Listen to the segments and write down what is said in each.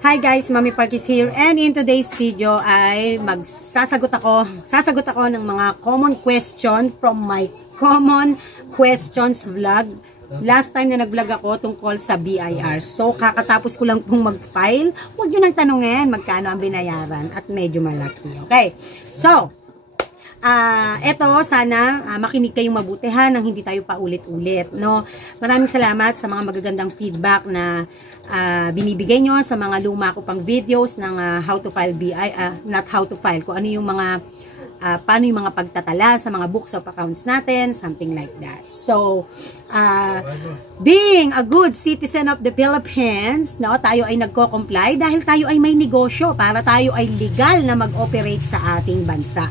Hi guys, Mami Parkis here, and in today's video ay sasagot ako ng mga common question from my common questions vlog. Last time na nag-vlog ako tungkol sa BIR. So kakatapos ko lang pong mag-file. Huwag nyo nang tanungin magkano ang binayaran at medyo malaki. Okay, so eto, sana makinig kayong mabuti ha, nang hindi tayo paulit-ulit, no? Maraming salamat sa mga magagandang feedback na binibigay nyo sa mga luma ko pang videos ng how to file not how to file, kung ano yung mga paano yung mga pagtatala sa mga books of accounts natin, something like that. So, being a good citizen of the Philippines, no, tayo ay nagko-comply dahil tayo ay may negosyo para tayo ay legal na mag-operate sa ating bansa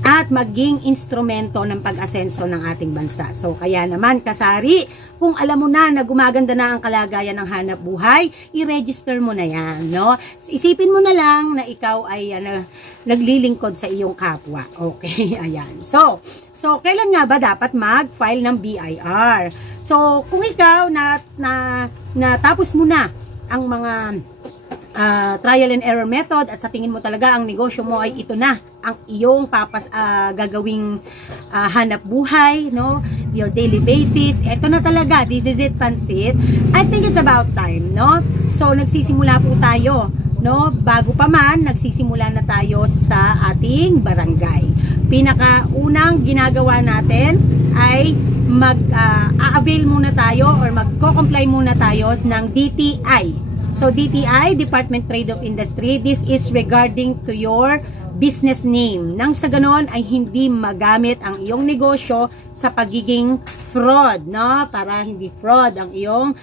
at maging instrumento ng pag-asenso ng ating bansa. So, kaya naman, kasari, kung alam mo na gumaganda na ang kalagayan ng hanap buhay, i-register mo na yan, no? Isipin mo na lang na ikaw ay naglilingkod sa iyong kapwa. Okay, ayan. So kailan nga ba dapat mag-file ng BIR? So, kung ikaw natapos mo na ang mga trial and error method at sa tingin mo talaga ang negosyo mo ay ito na ang iyong gagawing hanap buhay, no, your daily basis, ito na talaga, this is it, pansit, I think it's about time, no? So nagsisimula po tayo, no, bago pa man nagsisimula na tayo sa ating barangay. Pinakaunang ginagawa natin ay mag-avail muna tayo or magko-comply muna tayo ng DTI. So, DTI, Department Trade of Industry, this is regarding to your business name. Nang sa ganon ay hindi magamit ang iyong negosyo sa pagiging fraud, no? Para hindi fraud ang iyong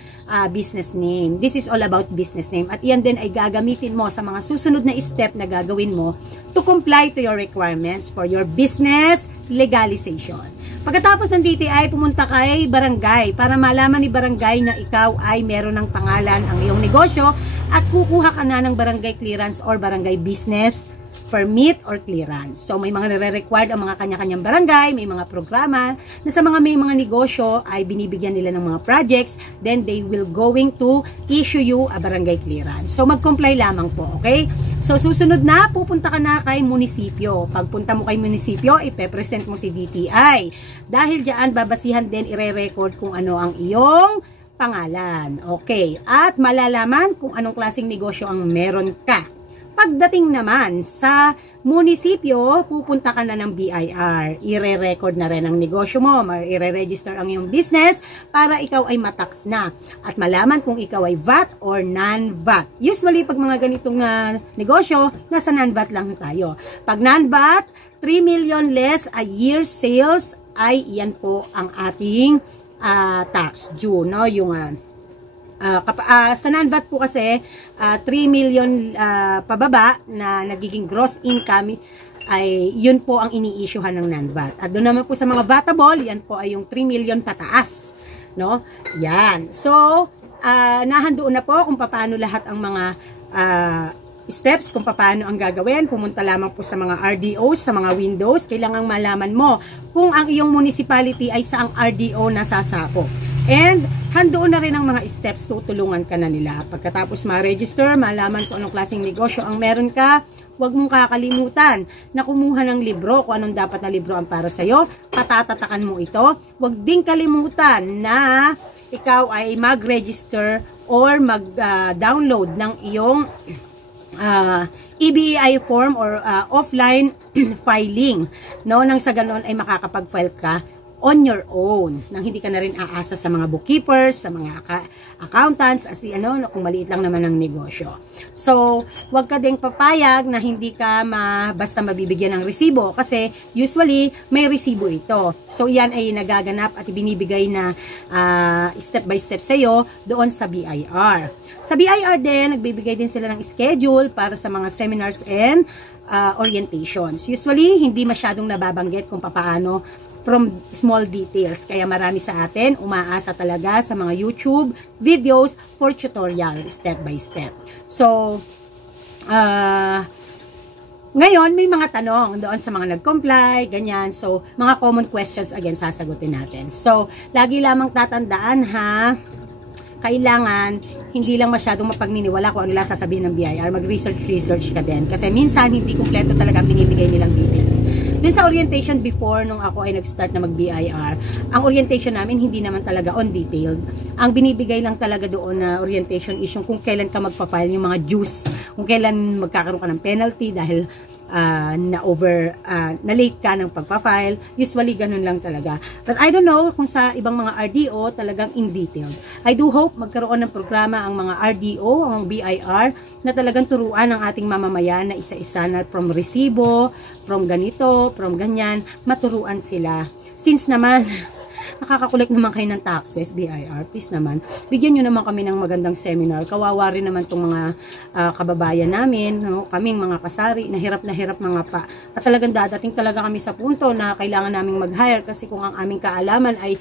business name. This is all about business name. At yan din ay gagamitin mo sa mga susunod na step na gagawin mo to comply to your requirements for your business legalization. Pagkatapos ng DTI, pumunta kay barangay para malaman ni barangay na ikaw ay meron ng pangalan ang iyong negosyo at kukuha ka na ng barangay clearance or barangay business permit or clearance. So may mga nire-required ang mga kanya-kanyang barangay, may mga programa na sa may mga negosyo ay binibigyan nila ng mga projects, then they will going to issue you a barangay clearance. So mag-comply lamang po, okay? So susunod na, pupunta ka na kay munisipyo. Pagpunta mo kay munisipyo, ipe-present mo si DTI. Dahil diyan babasihan din, ire-record kung ano ang iyong pangalan. Okay, at malalaman kung anong klaseng negosyo ang meron ka. Pagdating naman sa munisipyo, pupunta ka na ng BIR. Ire-record na rin ang negosyo mo. Ire-register ang iyong business para ikaw ay matax na. At malaman kung ikaw ay VAT or non-VAT. Usually, pag mga ganitong negosyo, nasa non-VAT lang tayo. Pag non-VAT, 3 million less a year sales, ay yan po ang ating tax due, no? Yung sa non-VAT po kasi 3 million pababa na nagiging gross income ay yun po ang ini-issuehan ng non-VAT. At doon naman po sa mga vatable, yan po ay yung 3 million pataas, no? Yan. So, nahandoon na po kung paano lahat ang mga steps kung paano ang gagawin. Pumunta lamang po sa mga RDOs, sa mga windows. Kailangang malaman mo kung ang iyong municipality ay saang RDO na sasako. And handoon na rin ang mga steps, tutulungan ka na nila. Pagkatapos ma-register, malaman kung anong klaseng negosyo ang meron ka, huwag mong kakalimutan na kumuha ng libro, kung anong dapat na libro ang para sa'yo, patatatakan mo ito. Huwag ding kalimutan na ikaw ay mag-register or mag-download ng iyong EBI form or offline filing, no? Nang sa ganon ay makakapag-file ka on your own, nang hindi ka na rin aasa sa mga bookkeepers, sa mga accountants, kung maliit lang naman ang negosyo. So, wag ka ding papayag na hindi ka basta mabibigyan ng resibo kasi usually may resibo ito. So, yan ay nagaganap at ibinibigay na step by step sa iyo doon sa BIR. Sa BIR din, nagbibigay din sila ng schedule para sa mga seminars and orientations. Usually, hindi masyadong nababanggit kung paano from small details. Kaya marami sa atin umaasa talaga sa mga YouTube videos for tutorial step by step. So, ngayon may mga tanong doon sa mga nag-comply, ganyan. So, mga common questions again sasagutin natin. So, lagi lamang tatandaan ha, kailangan hindi lang masyadong mapagniniwala kung ano lang sasabihin ng BIR, mag-research ka din. Kasi minsan, hindi kumpleto talaga ang binibigay nilang details. Dun sa orientation before, nung ako ay nag-start na mag-BIR, ang orientation namin hindi naman talaga on detailed. Ang binibigay lang talaga doon na orientation is yung kung kailan ka magpa-file, yung mga dues, kung kailan magkakaroon ka ng penalty dahil na late ka ng pagpa-file. Usually ganun lang talaga, but I don't know kung sa ibang mga RDO talagang in detail. I do hope magkaroon ng programa ang mga RDO, ang BIR, na talagang turuan ng ating mamamayan na isa-isa, na from resibo, from ganito, from ganyan, maturuan sila. Since naman nakakakolekt naman kayo ng taxes, BIR, please naman, bigyan nyo naman kami ng magandang seminar. Kawawa rin naman itong mga kababayan namin, no? Kaming mga kasari, na hirap mga pa. At talagang dadating talaga kami sa punto na kailangan naming mag-hire kasi kung ang aming kaalaman ay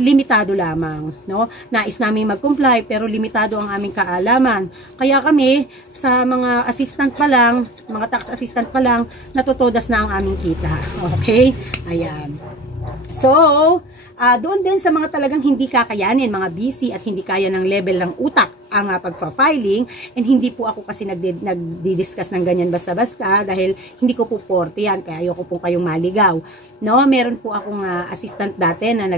limitado lamang. No? Nais namin mag-comply pero limitado ang aming kaalaman. Kaya kami, sa mga assistant pa lang, mga tax assistant pa lang, natutodas na ang aming kita. Okay? Ayan. So, doon din sa mga talagang hindi kakayanin, mga busy at hindi kaya ng level ng utak ang pagpa-filing, and hindi po ako kasi nagdi-discuss ng ganyan basta-basta dahil hindi ko po forte yan, kaya ayoko po kayong maligaw. No, meron po akong assistant dati na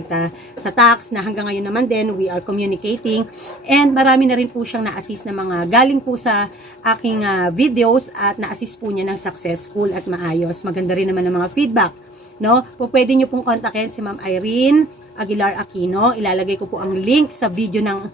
sa tax na hanggang ngayon naman din we are communicating, and marami na rin po siyang na-assist na mga galing po sa aking videos at na-assist po niya ng successful at maayos. Maganda rin naman ng mga feedback. No, po pwede niyo pong kontakin si Ma'am Irene Aguilar Aquino. Ilalagay ko po ang link sa video ng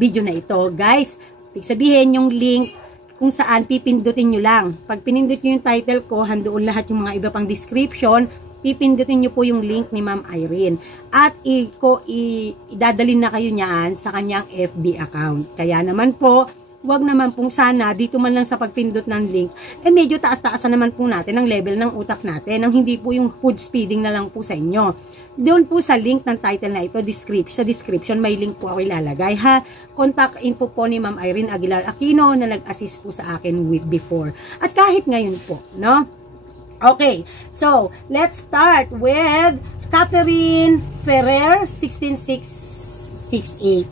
video na ito. Guys, ibig sabihin yung link kung saan pipindutin niyo lang. Pag pinindot niyo yung title ko, handoon lahat yung mga iba pang description. Pipindutin niyo po yung link ni Ma'am Irene. At idadalin na kayo niyan sa kanyang FB account. Kaya naman po, wag naman pong sana, dito man lang sa pagpindot ng link, medyo taas-taasan naman po natin ang level ng utak natin, nang hindi po yung food speeding na lang po sa inyo. Doon po sa link ng title na ito, sa description, may link po ako ilalagay, ha. Contact info po ni Ma'am Irene Aguilar Aquino na nag-assist po sa akin before. At kahit ngayon po, no? Okay, so, let's start with Catherine Ferrer, 16668.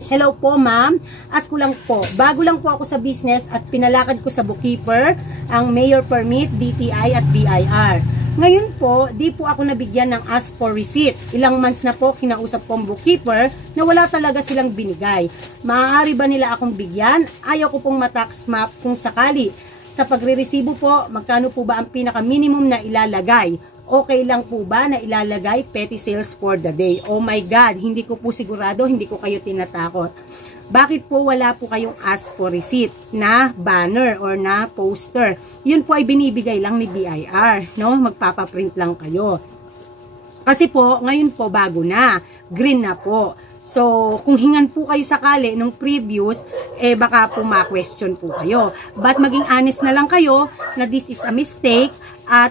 Hello po, ma'am. Ask ko lang po, bago lang po ako sa business at pinalakad ko sa bookkeeper ang mayor permit, DTI at BIR. Ngayon po, di po ako nabigyan ng ask for receipt. Ilang months na po kinausap ko ang bookkeeper na wala talaga silang binigay. Maaari ba nila akong bigyan? Ayaw ko pong matax map kung sakali. Sa pagre-resibo po, magkano po ba ang pinaka-minimum na ilalagay? Okay lang po ba na ilalagay petty sales for the day? Oh my God, hindi ko po sigurado, hindi ko kayo tinatakot. Bakit po wala po kayong ask for receipt na banner or na poster? Yun po ay binibigay lang ni BIR, no? Magpapaprint lang kayo. Kasi po, ngayon po bago na, green na po. So, kung hingan po kayo sakali nung previous, baka po ma-question po kayo. But maging honest na lang kayo na this is a mistake at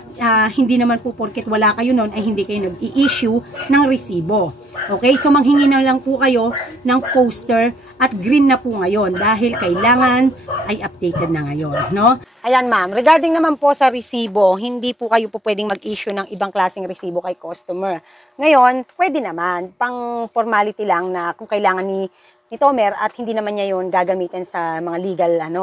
hindi naman po porket wala kayo noon ay hindi kayo nag-i-issue ng resibo. Okay? So, manghingi na lang po kayo ng poster at green na po ngayon dahil kailangan ay updated na ngayon, no? Ayan, ma'am. Regarding naman po sa resibo, hindi po kayo po pwedeng mag-issue ng ibang klaseng resibo kay customer. Ngayon, pwede naman, pang formality lang na kung kailangan ni Tomer at hindi naman niya yun gagamitin sa mga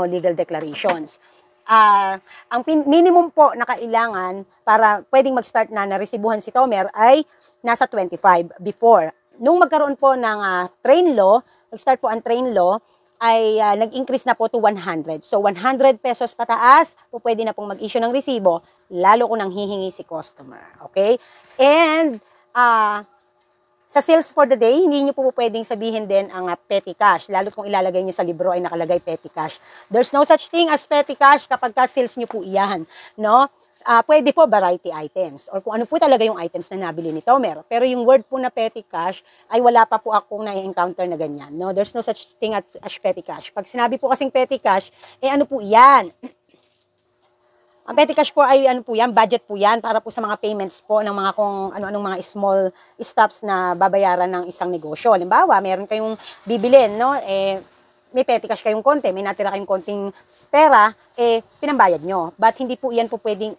legal declarations. Ang minimum po na kailangan para pwedeng mag-start na resibuhan si Tomer ay nasa 25 before. Nung magkaroon po ng train law, nag-start po ang train law, ay nag-increase na po to 100. So, 100 pesos pataas, po pwede na pong mag-issue ng resibo, lalo kung nang hihingi si customer. Okay? And, sa sales for the day, hindi nyo po pwedeng sabihin din ang petty cash, lalo kung ilalagay nyo sa libro ay nakalagay petty cash. There's no such thing as petty cash kapag sales nyo po iyan, no? Pwede po variety items or kung ano po talaga yung items na nabili ni Tomer. Pero yung word po na petty cash ay wala pa po akong na-encounter na ganyan. No? There's no such thing as petty cash. Pag sinabi po kasing petty cash, ano po yan? Ang petty cash po ay ano po yan, budget po yan para po sa mga payments po ng mga kung ano-anong mga small stuffs na babayaran ng isang negosyo. Halimbawa, meron kayong bibilin, no? may petty cash kayong konti, may natira kayong konting pera, pinambayad nyo. But hindi po yan po pwedeng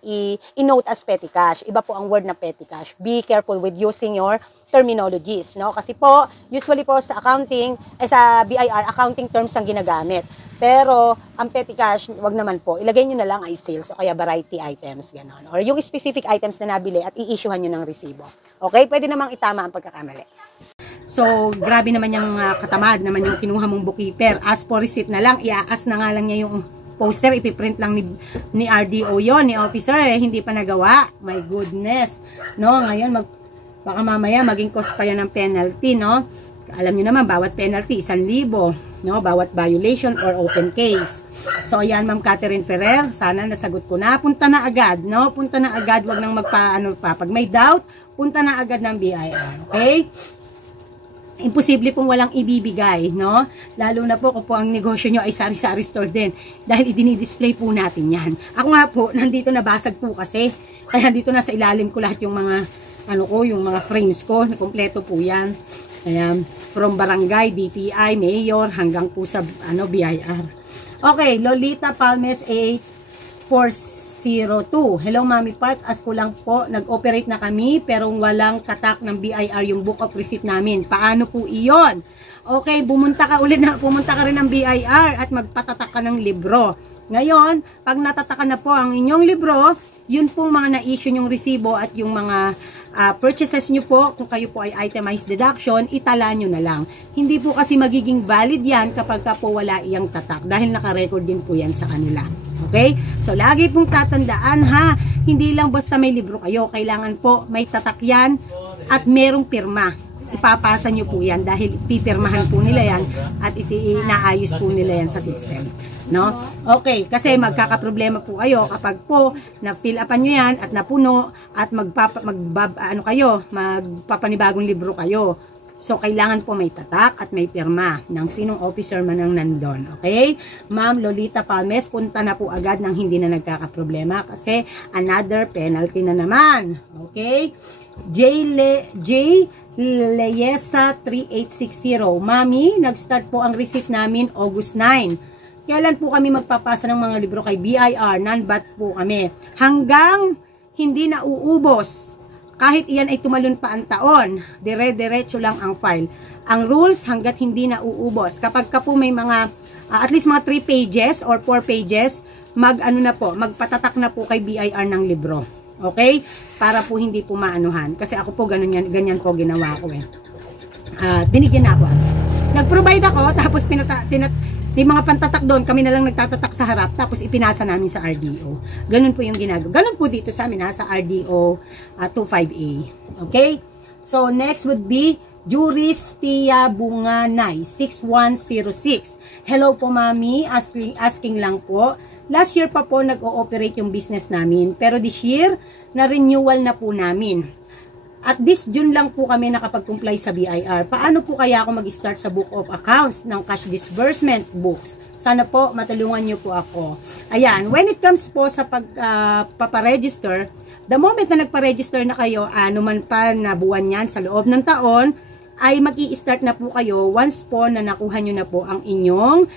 i-note as petty cash. Iba po ang word na petty cash. Be careful with using your terminologies, no? Kasi po, usually po sa accounting, sa BIR, accounting terms ang ginagamit. Pero, ang petty cash, wag naman po. Ilagay nyo na lang ay sales o kaya variety items, gano'n. Or yung specific items na nabili at i-issuehan nyo ng resibo. Okay? Pwede namang itama ang pagkakamali. So, grabe naman yung katamad naman yung kinuha mong bookkeeper. As for receipt na lang, iaas na nga lang niya yung poster, ipiprint lang ni RDO yon, ni officer, hindi pa nagawa. My goodness. No, ngayon, baka mamaya maging cost pa yan ng penalty, no? Alam niyo naman, bawat penalty, 1,000, no? Bawat violation or open case. So, ayan, Ma'am Catherine Ferrer, sana nasagot ko na. Punta na agad, no? Punta na agad, wag nang pag may doubt, punta na agad ng BIR, okay? Imposible pong walang ibibigay, no? Lalo na po kung po ang negosyo nyo ay sari-sari store din. Dahil i-display po natin yan. Ako nga po, nandito nabasag po kasi. Kaya dito na sa ilalim ko lahat yung mga, yung mga frames ko. Kompleto po yan. Ayan, from barangay, DTI, mayor, hanggang po sa, BIR. Okay, Lolita Palmes 8402. Hello, Mami Park. As ko lang po, nag-operate na kami pero walang tatak ng BIR yung book of receipt namin. Paano po iyon? Okay, pumunta ka rin ng BIR at magpatatak ka ng libro. Ngayon, pag natatakan na po ang inyong libro, yun pong mga na-issue yung resibo at yung mga purchases nyo po, kung kayo po ay itemized deduction, itala nyo na lang. Hindi po kasi magiging valid yan kapag ka po wala iyang tatak dahil naka-record din po yan sa kanila. Okay? So, lagi pong tatandaan ha, hindi lang basta may libro kayo, kailangan po may tatak yan at merong pirma. Ipapasa nyo po yan dahil pipirmahan po nila yan at inaayos po nila yan sa system. No? Okay, kasi magkakaproblema po kayo kapag po na-fill upan nyo yan at napuno at magpapanibagong libro kayo. So, kailangan po may tatak at may pirma ng sinong officer man ang nandun. Okay? Ma'am Lolita Palmes, punta na po agad nang hindi na nagkakaproblema kasi another penalty na naman. Okay? J. Leyesa 3860. Mami, nag-start po ang receipt namin August 9. Kailan po kami magpapasa ng mga libro kay BIR? Non-bat po kami. Hanggang hindi na uubos. Kahit iyan ay tumalon pa ang taon, dire-diretso lang ang file. Ang rules hanggat hindi na uubos. Kapag ka po may mga, at least mga 3 pages or 4 pages, magpatatak na po kay BIR ng libro. Okay? Para po hindi po maanuhan. Kasi ako po ganyan po ginawa ko eh. Binigyan na ako. Nag-provide ako, tapos may mga pantatak doon, kami na lang nagtatatak sa harap, tapos ipinasa namin sa RDO. Ganun po yung ginagawa. Ganun po dito sa amin, sa RDO 25A. Okay? So, next would be Juristia Bunganay, 6106. Hello po, Mami. Asking lang po. Last year pa po nag-ooperate yung business namin, pero this year, na-renewal na po namin. At this June lang po kami nakapag-comply sa BIR. Paano po kaya ako mag-start sa book of accounts ng cash disbursement books? Sana po matulungan niyo po ako. Ayan, when it comes po sa paparegister, the moment na nagpa-register na kayo, man pa na buwan yan sa loob ng taon, ay mag-i-start na po kayo once po na nakuha nyo na po ang inyong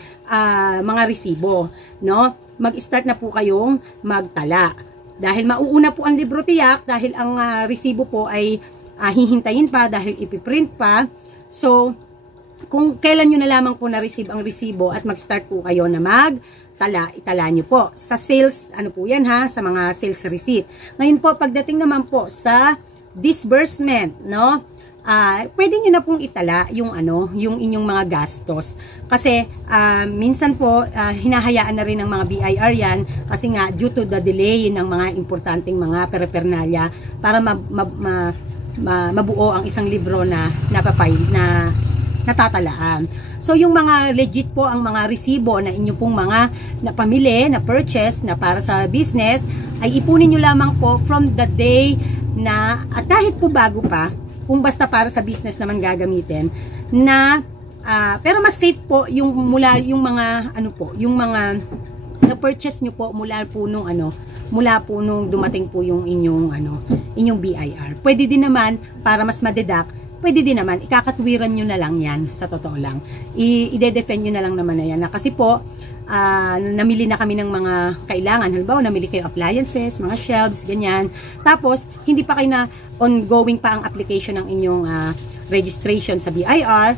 mga resibo. No? Mag-start na po kayong magtala. Dahil mauuna po ang libro tiyak, dahil ang resibo po ay hihintayin pa, dahil ipiprint pa. So, kung kailan nyo na lamang po na-receive ang resibo at mag-start po kayo na magtala, itala nyo po. Sa sales, po yan ha, sa mga sales receipt. Ngayon po, pagdating naman po sa disbursement, no? Pwede nyo na pong itala yung yung inyong mga gastos. Kasi minsan po hinahayaan na rin ng mga BIR yan kasi nga due to the delay ng mga importanteng mga peripernalya para mabuo ang isang libro na natatalaan. So yung mga legit po ang mga resibo na inyo pong mga napamili, na purchase na para sa business ay ipunin nyo lamang po from the day na, at kahit po bago pa, kung basta para sa business naman gagamitin na pero mas safe po yung mula yung mga yung mga na-purchase nyo po mula po nung dumating po yung inyong inyong BIR. Pwede din naman para mas madeduct pwede din naman, ikakatwiran nyo na lang yan, sa totoo lang. I-defend nyo na lang naman na yan. Na kasi po, namili na kami ng mga kailangan. Halimbawa, namili kayo appliances, mga shelves, ganyan. Tapos, hindi pa kayo na ongoing pa ang application ng inyong registration sa BIR.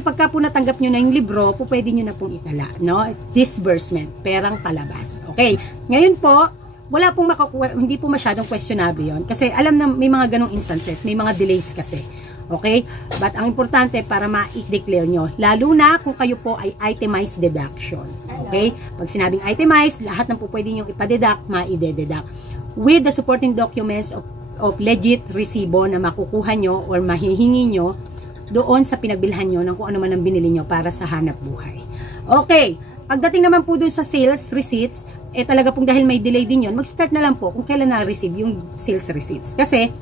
Pagka po natanggap nyo na yung libro, po pwede nyo na pong itala, no? Disbursement, perang palabas. Okay, ngayon po, wala pong hindi po masyadong questionable yon kasi alam na may mga ganong instances, may mga delays kasi. Okay? But ang importante para ma-declare nyo, lalo na kung kayo po ay itemized deduction. Okay? Pag sinabing itemized, lahat ng po pwede nyo ipadeduct, ma-ide-deduct. With the supporting documents of legit resibo na makukuha nyo or mahihingi nyo doon sa pinagbilhan nyo ng kung ano man ang binili nyo para sa hanap buhay. Okay. Pagdating naman po dun sa sales receipts, talaga pong dahil may delay din yun, mag-start na lang po kung kailan na-receive yung sales receipts. Kasi,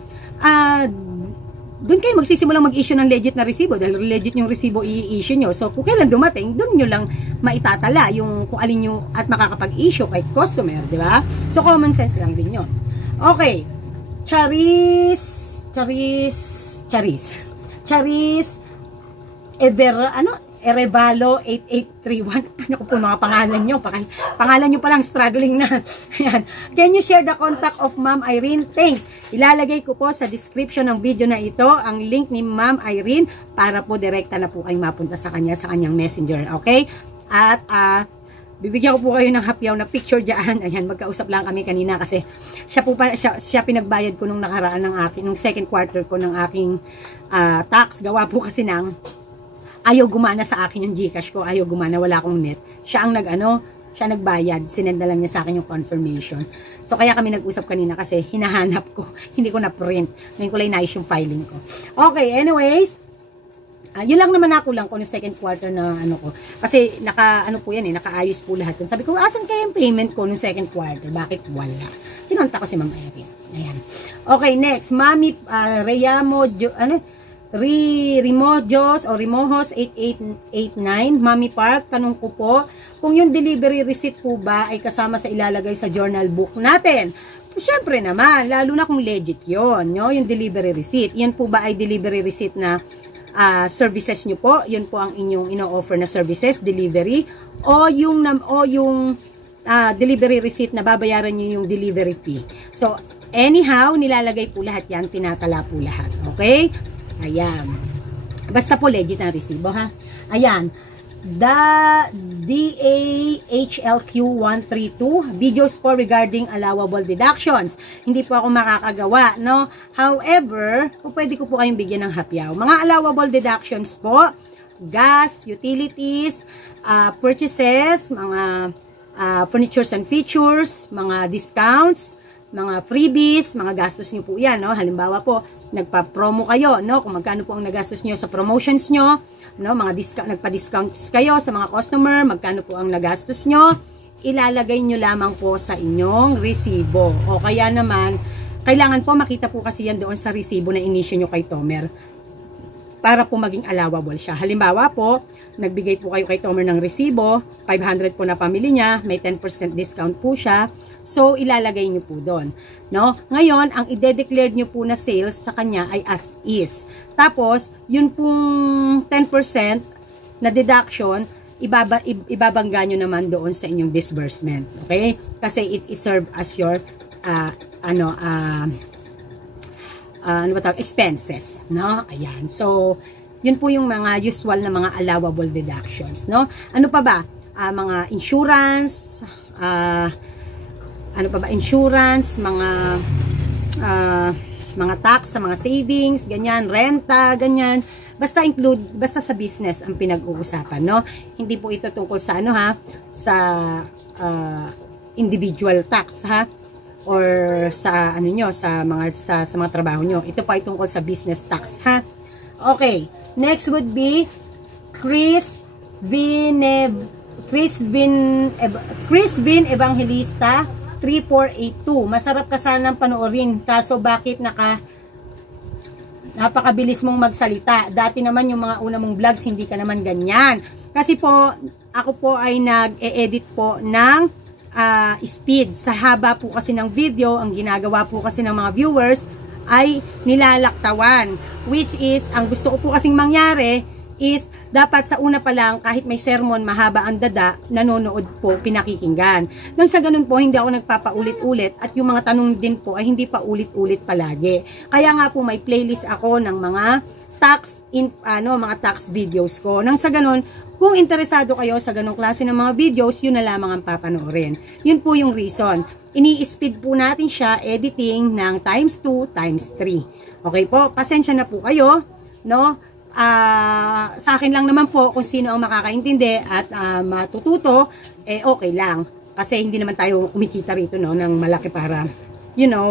dun kayo magsisimulang mag-issue ng legit na resibo dahil legit yung resibo i-issue nyo. So, kung kailan dumating, dun nyo lang maitatala yung kung alin nyo at makakapag-issue kay customer, di ba? So, common sense lang din yun. Okay. Charis, Erevalo 8831. Ano ko po mga pangalan nyo? Pangalan nyo palang struggling na. Ayan. Can you share the contact of Ma'am Irene? Thanks. Ilalagay ko po sa description ng video na ito ang link ni Ma'am Irene para po direkta na po kayo mapunta sa kanyang messenger. Okay? At bibigyan ko po kayo ng hapyaw na picture dyan. Ayan, magkausap lang kami kanina kasi siya pinagbayad ko nung nakaraan nung second quarter ko ng aking tax. Gawa po kasi ayaw gumana sa akin yung GCash ko, ayaw gumana, wala akong net. Siya ang nagbayad, sinend na lang niya sa akin yung confirmation. So kaya kami nag-usap kanina kasi hinahanap ko, hindi ko na print. Ngayon ko lang nais yung filing ko. Okay, anyways, yun lang naman ako lang kung yung second quarter na ko. Kasi nakaayos po lahat. Sabi ko, asan kaya yung payment ko nung second quarter? Bakit wala? Tinanta ko si Ma'am Erin. Ayan. Okay, next, Mami Rimojos 8889 Mami Park, tanong ko po kung yung delivery receipt po ba ay kasama sa ilalagay sa journal book natin. Siyempre naman, lalo na kung legit yon, no? Yung delivery receipt, yan po ba ay delivery receipt na services nyo po, yun po ang inyong ino-offer na services, delivery, o yung delivery receipt na babayaran nyo yung delivery fee. So anyhow, nilalagay po lahat yan, tinatala po lahat. Okay? Ayan. Basta po legit ang resibo, ha? Ayan. DAHLQ132 videos po regarding allowable deductions. Hindi po ako makakagawa, no? However, pwede ko po kayong bigyan ng hapyaw. Mga allowable deductions po, gas, utilities, purchases, mga furnitures and features, mga discounts, mga freebies, mga gastos nyo po yan, no? Halimbawa po, nagpa-promo kayo, no? Kung magkano po ang nagastos nyo sa promotions nyo, no? Mga nagpa-discounts kayo sa mga customer, magkano po ang nagastos nyo, ilalagay nyo lamang po sa inyong resibo. O kaya naman, kailangan po makita po kasi yan doon sa resibo na inisyo nyo kay Tomer para po maging allowable siya. Halimbawa po, nagbigay po kayo kay Tomer ng resibo, 500 po na pamili niya, may 10% discount po siya. So, ilalagay nyo po doon. No? Ngayon, ang ide-declare nyo po na sales sa kanya ay as is. Tapos, yun pong 10% na deduction, ibabangga nyo naman doon sa inyong disbursement. Okay? Kasi it is served as your expenses, no? Ayan. So, yun po yung mga usual na mga allowable deductions, no? Ano pa ba? Mga insurance, insurance, mga tax, mga savings, ganyan, renta, ganyan. Basta sa business ang pinag-uusapan, no? Hindi po ito tungkol sa sa individual tax, ha? Or sa sa mga trabaho nyo. Ito pa ay tungkol sa business tax, ha? Okay. Next would be Chris Vin Evangelista 3482. Masarap ka sanang panoorin. Kaso bakit napakabilis mong magsalita? Dati naman yung mga una mong vlogs, hindi ka naman ganyan. Kasi po, ako po ay nag-e-edit po ng speed. Sa haba po kasi ng video, ang ginagawa po kasi ng mga viewers ay nilalaktawan. Which is, ang gusto ko po kasing mangyari is, dapat sa una pa lang, kahit may sermon, mahaba ang dada, nanonood po, pinakikinggan. Nang sa ganun po, hindi ako nagpapaulit-ulit at yung mga tanong din po ay hindi pa ulit-ulit palagi. Kaya nga po, may playlist ako ng mga mga tax videos ko. Nang sa ganun, kung interesado kayo sa ganong klase ng mga videos, yun na lamang ang papanoorin. Yun po yung reason. Ini-speed po natin siya, editing ng times 2, times 3. Okay po, pasensya na po kayo, no? Sa akin lang naman po kung sino ang makakaintindi at matututo, okay lang. Kasi hindi naman tayo kumikita rito, no, ng malaki para,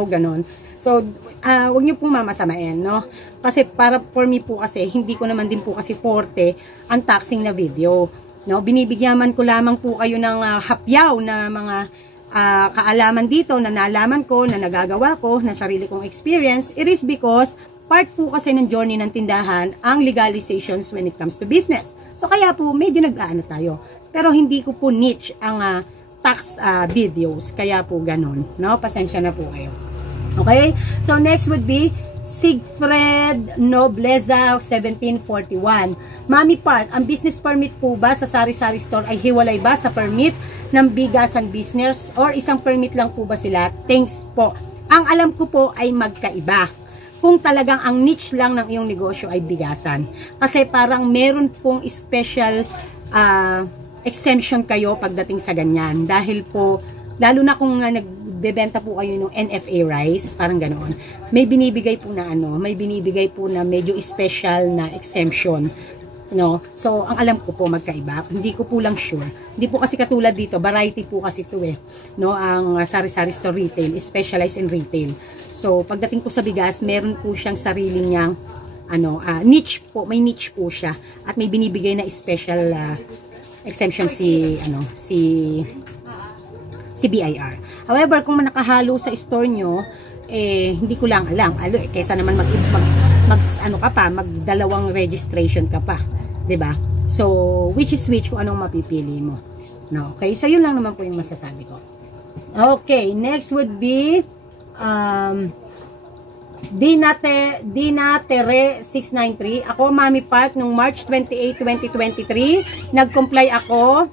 ganon. So, huwag niyo pong mamasamain, no? Kasi for me po kasi, hindi ko naman din po kasi forte ang taxing na video, no? Binibigyaman ko lamang po kayo ng hapyaw na mga kaalaman dito na nalaman ko, na nagagawa ko, na sarili kong experience. It is because part po kasi ng journey ng tindahan ang legalizations when it comes to business. So kaya po medyo nag-aano tayo. Pero hindi ko po niche ang tax videos. Kaya po ganun, no? Pasensya na po kayo. Okay? So next would be Sigfred Nobleza 1741. Mami Park, ang business permit po ba sa sari-sari store ay hiwalay ba sa permit ng bigasan business or isang permit lang po ba sila? Thanks po. Ang alam ko po ay magkaiba. Kung talagang ang niche lang ng iyong negosyo ay bigasan. Kasi parang meron pong special exemption kayo pagdating sa ganyan. Dahil po, lalo na kung nagbebenta po kayo ng NFA rice, parang ganoon, may binibigay po na medyo special na exemption. No? So, ang alam ko po magkaiba. Hindi ko po lang sure. Hindi po kasi katulad dito, variety po kasi ito no? Ang sari-sari store retail, specialized in retail. So, pagdating po sa bigas, meron po siyang sarili niyang niche po, may niche po siya. At may binibigay na special exemption si BIR. However, kung nakahalo sa store nyo, hindi ko lang alam. Kaysa naman magdalawang registration ka pa. 'Di ba? So, which is which kung anong mapipili mo. No, okay? So, yun lang naman po yung masasabi ko. Okay, next would be Dina Tere 693. Ako, Mami Park, nung March 28, 2023, nag-comply ako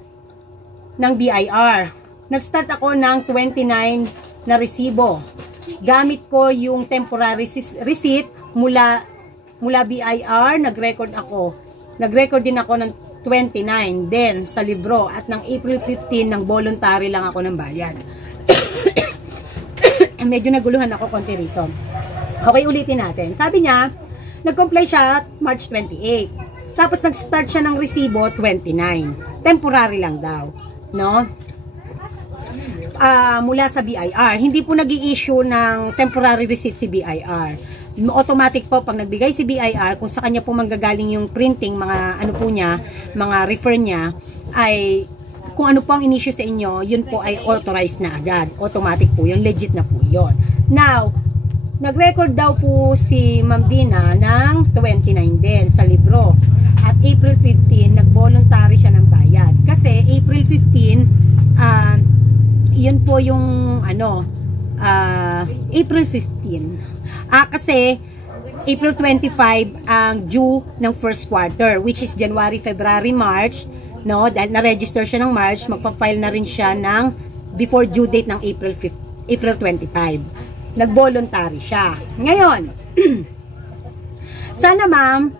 ng BIR. Nag-start ako ng 29 na resibo. Gamit ko yung temporary receipt mula BIR, nag-record ako. Nag-record din ako ng 29 then sa libro at ng April 15 ng voluntary lang ako ng bayad. Medyo naguluhan ako konti rito. Okay, ulitin natin. Sabi niya, nag-comply siya March 28. Tapos nag-start siya ng resibo 29. Temporary lang daw, no? Mula sa BIR. Hindi po nag-i-issue ng temporary receipt si BIR. Automatic po pag nagbigay si BIR, kung sa kanya po manggagaling yung printing, mga ano po niya, mga refer niya, ay kung ano po ang in-issue sa inyo, yun po ay authorized na agad. Automatic po yun, legit na po yun. Now, nag-record daw po si Ma'am Dina ng 29 din sa libro. At April 15, nag-voluntary siya ng bayad. Kasi April 15, yun po yung April 15. Kasi April 25 ang due ng first quarter, which is January, February, March, no? Dahil na-register siya ng March, magpa-file na rin siya ng before due date ng April 25. Nag-voluntary siya. Ngayon, sana ma'am,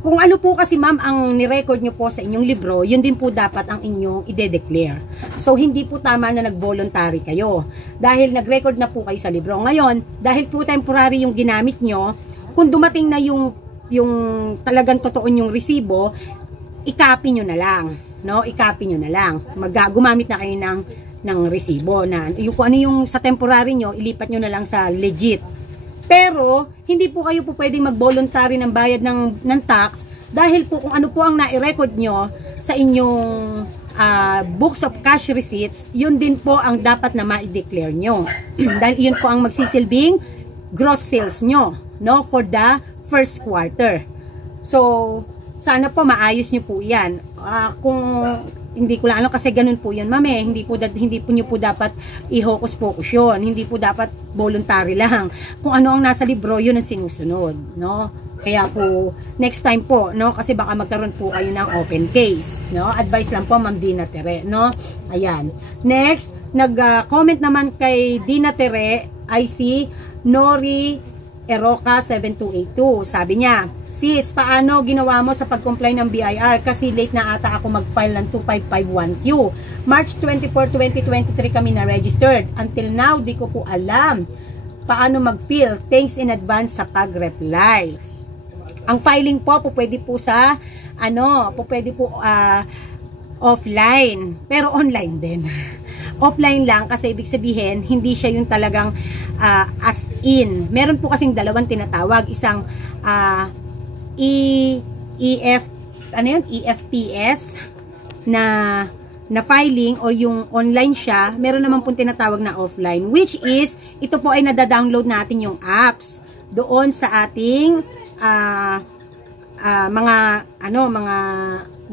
kung ano po kasi ma'am ang ni-record nyo po sa inyong libro, yun din po dapat ang inyong ide-declare. So, hindi po tama na nag-voluntary kayo. Dahil nag-record na po kayo sa libro. Ngayon, dahil po temporary yung ginamit nyo, kung dumating na yung talagang totoo yung resibo, i-copy nyo na lang. No? I-copy nyo na lang. Gumamit na kayo ng resibo. Yung, kung ano yung sa temporary nyo, ilipat nyo na lang sa legit. Pero, hindi po kayo po pwedeng mag-voluntary ng bayad ng tax dahil po kung ano po ang nai-record nyo sa inyong books of cash receipts, yun din po ang dapat na ma-declare nyo. Dahil yun po ang magsisilbing gross sales nyo, no, for the first quarter. So, sana po maayos nyo po yan. Kung Hindi ko lang ano kasi ganun po yun, ma'am eh. Hindi po nyo po dapat i-hocus-pocus yun. Hindi po dapat voluntary lang. Kung ano ang nasa libro, yun ang sinusunod, no? Kaya po, next time po, no? Kasi baka magkaroon po kayo ng open case, no? Advice lang po, Ma'am Dina Tere, no? Ayan. Next, nag-comment naman kay Dina Tere ay si Nori Eroka 7282. Sabi niya, sis, paano ginawa mo sa pag-comply ng BIR? Kasi late na ata ako mag-file ng 2551Q. March 24, 2023 kami na registered. Until now, di ko po alam paano mag-fill. Thanks in advance sa pag-reply. Ang filing po, pwede po sa, pwede po offline. Pero online din. Offline lang kasi ibig sabihin hindi siya yung talagang as in. Meron po kasing dalawang tinatawag, isang EFPS na filing or yung online siya. Meron naman po tinatawag na offline, which is ito po ay nada-download natin yung apps doon sa ating mga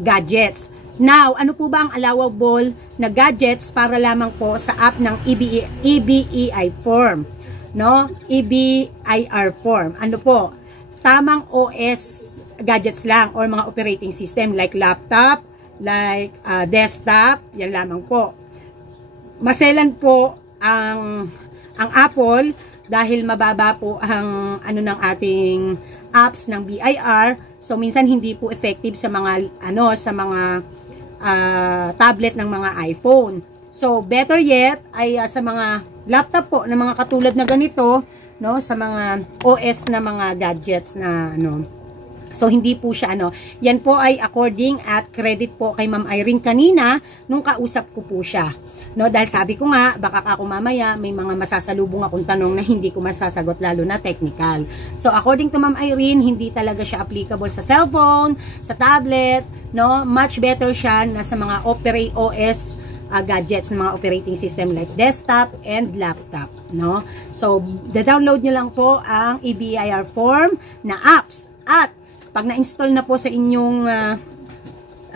gadgets. Now, ano po ba ang allowable na gadgets para lamang po sa app ng EBEI form, no? EBIR form. Ano po? Tamang OS gadgets lang or mga operating system like laptop, like desktop, yan lamang po. Maselan po ang Apple dahil mababa po ang ng ating apps ng BIR. So minsan hindi po effective sa mga tablet ng mga iPhone. So better yet ay sa mga laptop po na mga katulad na ganito, no, sa mga OS na mga gadgets na So hindi po siya yan po ay according at credit po kay Ma'am Irene kanina nung kausap ko po siya. No, dahil sabi ko nga, baka ako mamaya may mga masasalubong akong tanong na hindi ko masasagot lalo na technical. So according to Ma'am Irene, hindi talaga siya applicable sa cellphone, sa tablet, no? Much better siya na sa mga OS gadgets, mga operating system like desktop and laptop, no? So download nyo lang po ang EBIR form na apps at pag na-install na po sa inyong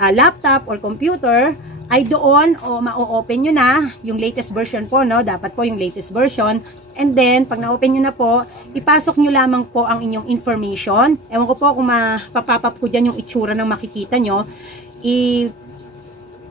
laptop or computer, ay doon ma-open nyo na yung latest version po, no? Dapat po yung latest version. And then, pag na-open nyo na po, ipasok nyo lamang po ang inyong information. Ewan ko po kung mapapap ko dyan yung itsura ng makikita nyo.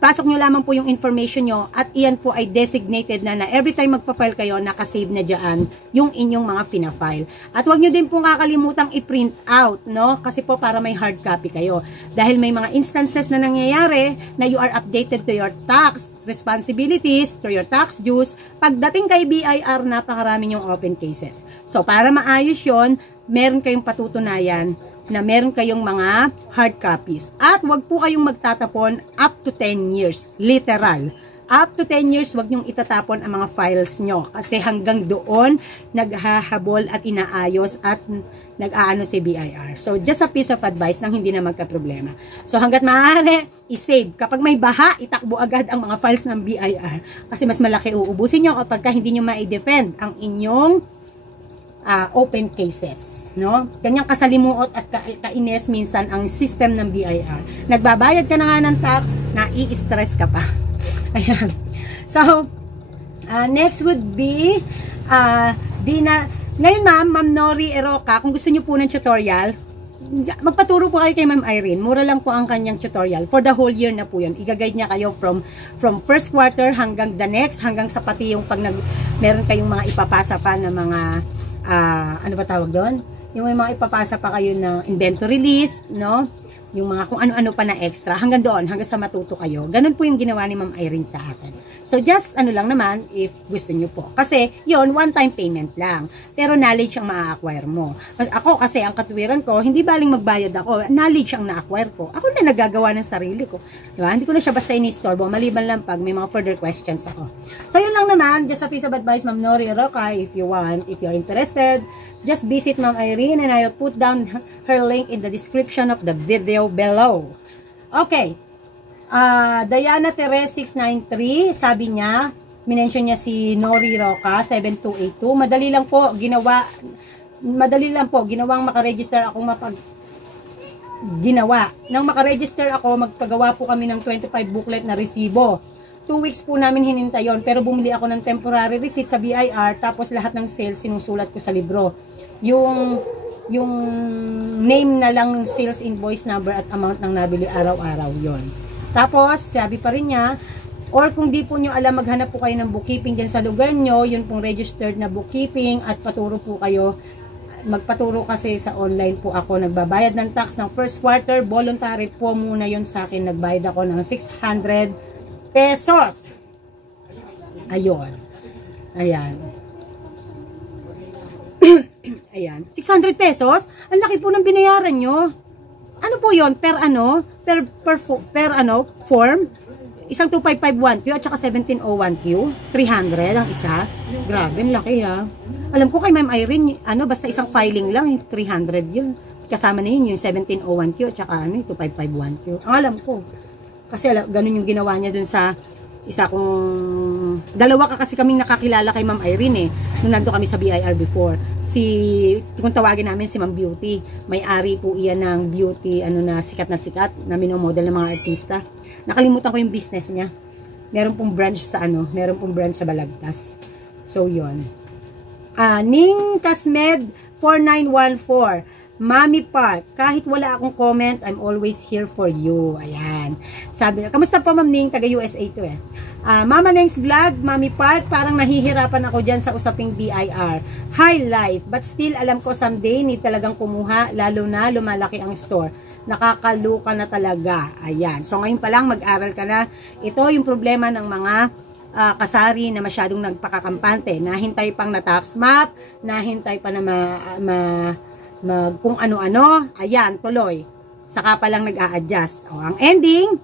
Pasok nyo lamang po yung information nyo at iyan po ay designated na every time magpa-file kayo, nakasave na dyan yung inyong mga fina-file. At huwag nyo din pong kakalimutang i-print out, no? Kasi po para may hard copy kayo. Dahil may mga instances na nangyayari na you are updated to your tax responsibilities, to your tax dues. Pagdating kay BIR, napakarami yung open cases. So, para maayos yon, meron kayong patutunayan na meron kayong mga hard copies. At wag po kayong magtatapon up to 10 years. Literal. Up to 10 years, wag nyong itatapon ang mga files nyo. Kasi hanggang doon, naghahabol at inaayos at nag-aano si BIR. So, just a piece of advice nang hindi na magka-problema. So, hanggat maaari, i-save. Kapag may baha, itakbo agad ang mga files ng BIR. Kasi mas malaki uubusin nyo kapag hindi nyo ma-defend ang inyong open cases, no? Ganyang kasalimuot at kainis minsan ang system ng BIR. Nagbabayad ka na nga ng tax, nai-stress ka pa. Ayan. So, next would be ngayon Ma'am Nori Eroka, kung gusto niyo po ng tutorial, magpaturo po kayo kay Ma'am Irene. Mura lang po ang kanyang tutorial. For the whole year na po yun. I-guide niya kayo from first quarter hanggang the next, hanggang sa pati yung pag meron kayong mga ipapasa pa na mga ano ba tawag doon? Yung may mga ipapasa pa kayo ng inventory list, no? Yung mga kung ano-ano pa na extra, hanggang doon, hanggang sa matuto kayo. Ganun po yung ginawa ni Ma'am Irene sa akin. So, just lang naman, if gusto nyo po. Kasi, yon one-time payment lang. Pero knowledge ang ma-acquire mo. Ako, kasi ang katuwiran ko, hindi baling magbayad ako. Knowledge ang na-acquire ko. Ako na nagagawa ng sarili ko. Diba? Hindi ko na siya basta ini-storbo. Maliban lang pag may mga further questions ako. So, yun lang naman. Just a piece of advice, Ma'am Nori Eroka, if you're interested, just visit Ma'am Irene and I'll put down her link in the description of the video below. Okay. Diana Teres 693, sabi niya, minention niya si Nori Roca 7282. Madali lang po ginawang makaregister akong ginawa. Nang makaregister ako, magpagawa po kami ng 25 booklet na resibo. 2 weeks po namin hinintay yon, pero bumili ako ng temporary receipt sa BIR, tapos lahat ng sales sinusulat ko sa libro. Yung name na lang, sales invoice number at amount ng nabili araw-araw yon. Tapos, sabi pa rin niya, or kung di po nyo alam, maghanap po kayo ng bookkeeping dyan sa lugar nyo, yun pong registered na bookkeeping, at paturo po kayo. Magpaturo kasi sa online po ako, nagbabayad ng tax ng first quarter, voluntary po muna yon sa akin, nagbayad ako ng 600 pesos. Ayun. Ayan. Ayan. 600 pesos? Ang laki po ng binayaran nyo. Ano po yon? Per ano? Per ano? Form? Isang 2551Q at saka 1701Q. 300 ang isa. Grabe, laki ha. Alam ko kay Ma'am Irene, ano, basta isang filing lang, 300 yun. Kasama na yun, yung 1701Q at saka ano, 2551Q. Ang alam ko. Kasi ganun yung ginawa niya dun sa isa kong, dalawa ka kasi kaming nakakilala kay Ma'am Irene eh. Nung nandun kami sa BIR before. Kung tawagin namin si Ma'am Beauty. May-ari po iyan ng beauty, ano na sikat na minomodel ng mga artista. Nakalimutan ko yung business niya. Meron pong branch sa ano, meron pong branch sa Balagtas. So, yun. Ning Kasmed 4914, Mami Park, kahit wala akong comment, I'm always here for you. Ayan. Sabi, kamusta po Ma'am Ning, taga USA to eh. Mama Neng's Vlog, Mami Park, parang nahihirapan ako dyan sa usaping BIR. High life, but still alam ko someday need talagang kumuha, lalo na lumalaki ang store. Nakakaluka na talaga. Ayan. So ngayon pa lang mag-aral ka na. Ito yung problema ng mga kasari na masyadong nagpakakampante, nahintay pang na tax map, nahintay pa na kung ano-ano, ayan, tuloy. Saka pa lang nag-a-adjust. O, ang ending,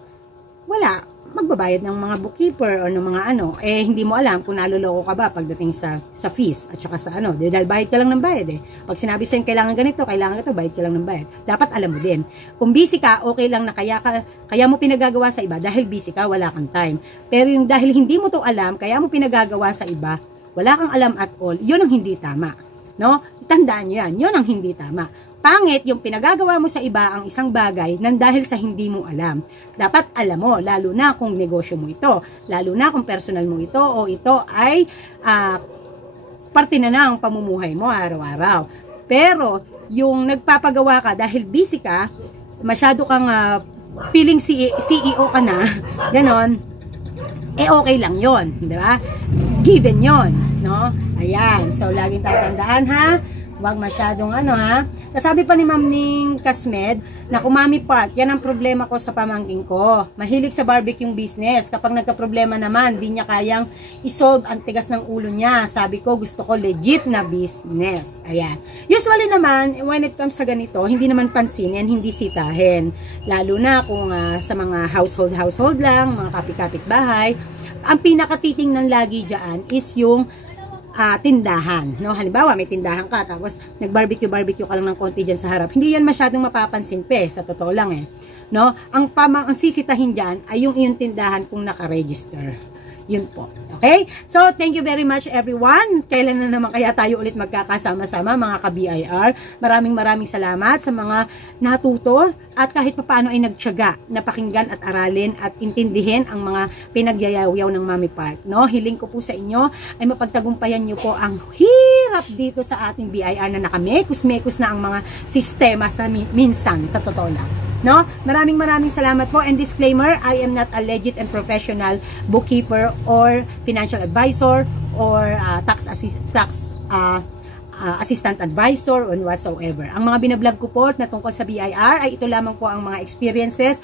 wala. Magbabayad ng mga bookkeeper o ng mga ano. Eh, hindi mo alam kung naloloko ka ba pagdating sa fees at saka sa ano. Dahil bayad ka lang ng bayad eh. Pag sinabi sa'yo kailangan ganito, kailangan ito, bayad ka lang ng bayad. Dapat alam mo din. Kung busy ka, okay lang na kaya mo pinagagawa sa iba dahil busy ka, wala kang time. Pero yung dahil hindi mo to alam, kaya mo pinagagawa sa iba, wala kang alam at all, yun ang hindi tama. No? Tandaan nyo yan, yun ang hindi tama. Pangit yung pinagagawa mo sa iba ang isang bagay nang dahil sa hindi mo alam. Dapat alam mo, lalo na kung negosyo mo ito, lalo na kung personal mo ito o ito ay parte na ng pamumuhay mo araw-araw. Pero yung nagpapagawa ka dahil busy ka, masyado kang feeling CEO ka na, ganon, eh okay lang yon, di ba? Given yon, no? Ayan, so laging tatandaan ha, wag masyadong ano ha. Nasabi pa ni Ma'am Ning Kasmed na kung Mami Park, yan ang problema ko sa pamangking ko. Mahilig sa barbecue business. Kapag nagka-problema naman, di niya kayang isolve ang tigas ng ulo niya. Sabi ko, gusto ko legit na business. Ayan. Usually naman, when it comes sa ganito, hindi naman pansinin, hindi sitahin. Lalo na kung sa mga household lang, mga kapit-kapit bahay. Ang pinakatitingnan lagi dyan is yung tindahan, no? Halimbawa, may tindahan ka, tapos nag-barbecue ka lang ng konti dyan sa harap. Hindi yan masyadong mapapansin sa totoo lang eh. No? Ang sisitahin dyan ay yung iyong tindahan kung naka-register. Yun po. Okay? So, thank you very much everyone. Kailan na naman kaya tayo ulit magkakasama-sama mga ka-BIR. Maraming salamat sa mga natuto at kahit papaano ay nagtiyaga na pakinggan at aralin at intindihin ang mga pinagyayaw ng Mami Park. No? Hiling ko po sa inyo ay mapagtagumpayan nyo po ang hirap dito sa ating BIR na nakamekos-mekos na ang mga sistema sa minsan, sa totoo lang. No? Maraming salamat po, and disclaimer, I am not a legit and professional bookkeeper or financial advisor or tax assistant advisor or whatsoever. Ang mga binablog ko po na tungkol sa BIR ay ito lamang po ang mga experiences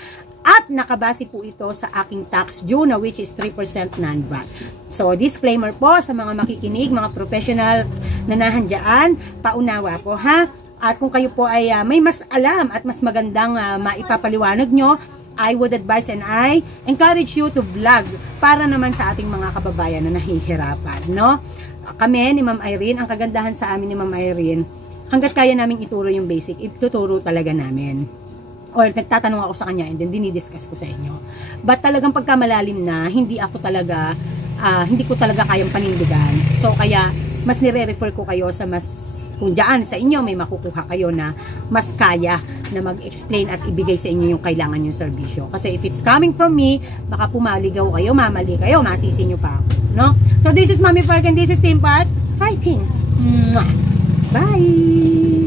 at nakabase po ito sa aking tax due na which is 3% non-VAT. So, disclaimer po sa mga makikinig, mga professional na nahandyan, paunawa po ha. At kung kayo po ay may mas alam at mas magandang maipapaliwanag nyo, I would advise and I encourage you to vlog para naman sa ating mga kababayan na nahihirapan, no? Kami ni Ma'am Irene, ang kagandahan sa amin ni Ma'am Irene, hanggat kaya namin ituro yung basic, ituturo talaga namin. Or nagtatanong ako sa kanya and then dinidiscuss ko sa inyo. But talagang pagkamalalim na, hindi ko talaga kayang panindigan. So kaya mas nire-refer ko kayo sa mas kung diyan sa inyo may makukuha kayo na mas kaya na mag-explain at ibigay sa inyo yung kailangan yung serbisyo. Kasi if it's coming from me, baka pumaligaw kayo, mamali kayo, masisi nyo pa ako, no? So this is Mommy Park and this is Team Park Fighting. Bye!